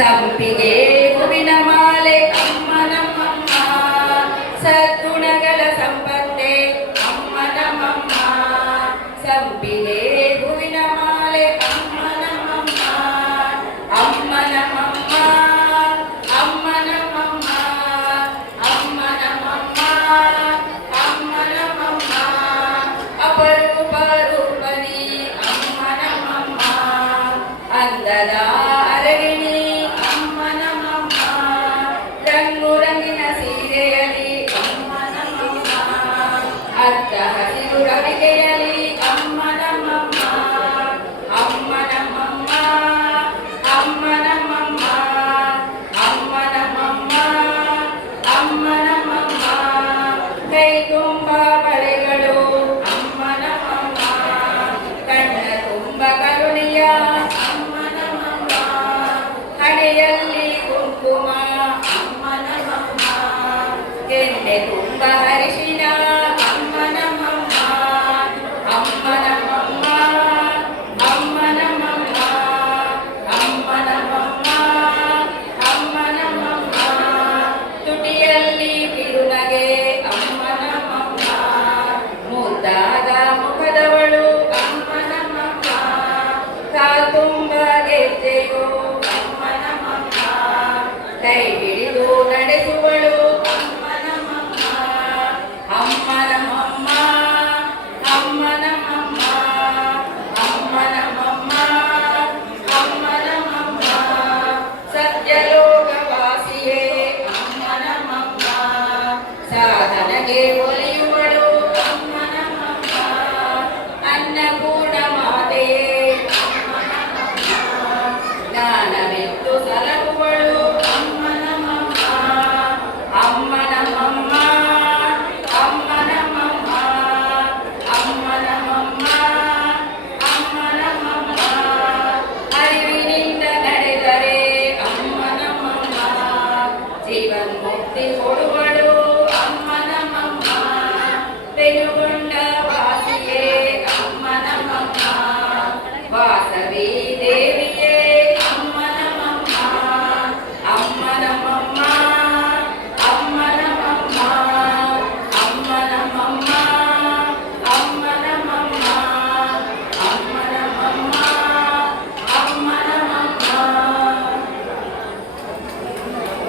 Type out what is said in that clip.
ಸಂಪಿಗೆ ಹೂವಿನ ಮಾಲೆ ಅಮ್ಮ ನಮ್ಮಮ್ಮ, ಸದ್ಗುಣಗಳ ಸಂಪತ್ತೆ ಅಮ್ಮ ನಮ್ಮಮ್ಮ. ಸಂಪಿಗೆ ಹೂವಿನ ಮಾಲೆ ಅಮ್ಮ ನಮ್ಮಮ್ಮ, ಅಮ್ಮ ನಮ್ಮಮ್ಮ, ಅಮ್ಮ ನಮ್ಮಮ್ಮ, ಅಮ್ಮ ನಮ್ಮಮ್ಮ, ಅಮ್ಮ ನಮ್ಮಮ್ಮ. ಅಪರೂಪ ರೂಪನಿ ಅಮ್ಮ ನಮ್ಮಮ್ಮ, ಅಂದದ ಅರಗಿಣಿ ಅಮ್ಮ ನಮ್ಮಮ್ಮ, ರಂಗು ರಂಗಿನ ಸೀರೆಯಲಿ ಅಮ್ಮ ನಮ್ಮಮ್ಮ, ಅರ್ಧ ಹಸಿರು ರವಿಕೆಯಲಿ ಅಮ್ಮ ನಮ್ಮಮ್ಮ, ಅಮ್ಮ ನಮ್ಮಮ್ಮ, ಅಮ್ಮ ನಮ್ಮಮ್ಮ, ಅಮ್ಮ ನಮ್ಮಮ್ಮ, ಅಮ್ಮ ನಮ್ಮಮ್ಮ. ಕೈ ತುಂಬ ಬಳೆಗಳು ಅಮ್ಮ ನಮ್ಮಮ್ಮ, ಕಣ್ಣ ತುಂಬ ಕರುಣೆಯ ಅಮ್ಮ ನಮ್ಮಮ್ಮ, ಹಣೆಯಲ್ಲಿ ಕುಂಕುಮ ಅಮ್ಮ ನಮ್ಮಮ್ಮ, ಕೆನ್ನೆ ತುಂಬ ಅರಿಶಿನ ಅಮ್ಮ ನಮ್ಮಮ್ಮ, ಅಮ್ಮ ನಮ್ಮಮ್ಮ, ಅಮ್ಮ ನಮ್ಮಮ್ಮ, ಅಮ್ಮ ನಮ್ಮಮ್ಮ, ಅಮ್ಮ ನಮ್ಮಮ್ಮ. ತುಟಿಯಲ್ಲಿ ಕಿರುನಗೆ ಅಮ್ಮ ನಮ್ಮಮ್ಮ, ಮುದ್ದಾದ ಮುಖದವಳು ಅಮ್ಮ ನಮ್ಮಮ್ಮ, ಕಾತುಂಬ ಗೆಜ್ಜೆಯು ಅಮ್ಮ ನಮ್ಮಮ್ಮ, ಕೈ ಹಿಡಿದು ನಡೆಸುವಳು ಅಮ್ಮ ನಮ್ಮಮ್ಮ, ಅಮ್ಮ ನಮ್ಮಮ್ಮ, ಅಮ್ಮ ನಮ್ಮಮ್ಮ, ಅಮ್ಮ ನಮ್ಮಮ್ಮ, ಅಮ್ಮ ನಮ್ಮಮ್ಮ. ಸತ್ಯಲೋಕವಾಸಿಯೇ ಅಮ್ಮ ನಮ್ಮಮ್ಮ, ಸಾಧನೆಗೆ